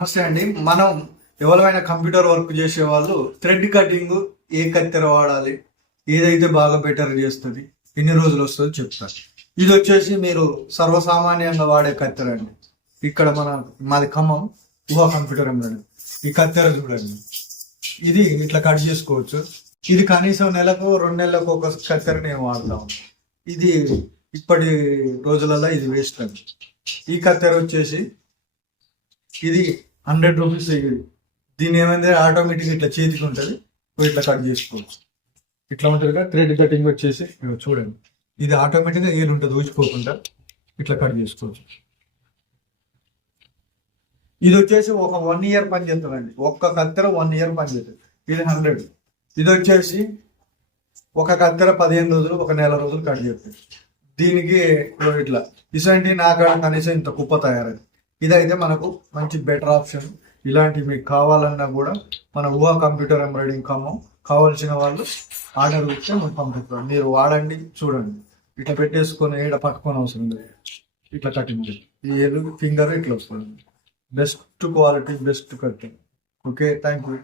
నమస్తే అండి. మనం ఎవరైనా కంప్యూటర్ వర్క్ చేసే వాళ్ళు థ్రెడ్ కటింగ్ ఏ కత్తెర వాడాలి, ఏదైతే బాగా బెటర్ చేస్తుంది, ఎన్ని రోజులు వస్తుందో చెప్తారు. ఇది వచ్చేసి మీరు సర్వసామాన్యంగా వాడే కత్తెర అండి. ఇక్కడ మాది ఖమ్మం ఊహా కంప్యూటర్ ఎంబ్రాయిడరీ. ఈ కత్తెర చూడండి, ఇది ఇట్లా కట్ చేసుకోవచ్చు. ఇది కనీసం నెలకు 2 నెలలకు ఒక కత్తెర నేను వాడతాం. ఇది ఇప్పటి రోజులలో ఇది వేస్ట్ అండి. ఈ కత్తెర వచ్చేసి ఇది 100 రూపీస్. దీని ఏమైంది, ఆటోమేటిక్ ఇట్లా చేతికి ఉంటుంది, ఇట్లా కట్ చేసుకోవచ్చు. ఇట్లా ఉంటుంది కదా. థ్రెడ్ కటింగ్ వచ్చేసి చూడండి, ఇది ఆటోమేటిక్గా ఏలు ఉంటుంది, ఊచిపోకుండా ఇట్లా కట్ చేసుకోవచ్చు. ఇది వచ్చేసి ఒక 1 ఇయర్ పని చేస్తుందండి. ఒక్క కత్తెర 1 ఇయర్ పని చేస్తుంది. ఇది 100. ఇది వచ్చేసి ఒక కత్తెర 15 రోజులు, ఒక నెల రోజులు కట్ చేస్తుంది. దీనికి ఇట్లా ఇసంటి నాకు కనీసం ఇంత కుప్ప తయారైంది. ఇదైతే మనకు మంచి బెటర్ ఆప్షన్. ఇలాంటివి మీకు కావాలన్నా కూడా మన ఊహా కంప్యూటర్ ఎంబ్రాయిడింగ్ ఖమ్మం, కావాల్సిన వాళ్ళు ఆర్డర్ ఇస్తే మనం పంపిస్తాం. మీరు వాడండి, చూడండి. ఇట్లా పెట్టేసుకొని ఏడ పట్టుకొని అవసరం లేదు, ఇట్లా కటింగ్ ఈ ఫింగర్ ఇట్లా వస్తుంది. Best quality, best cutting. Okay, thank you.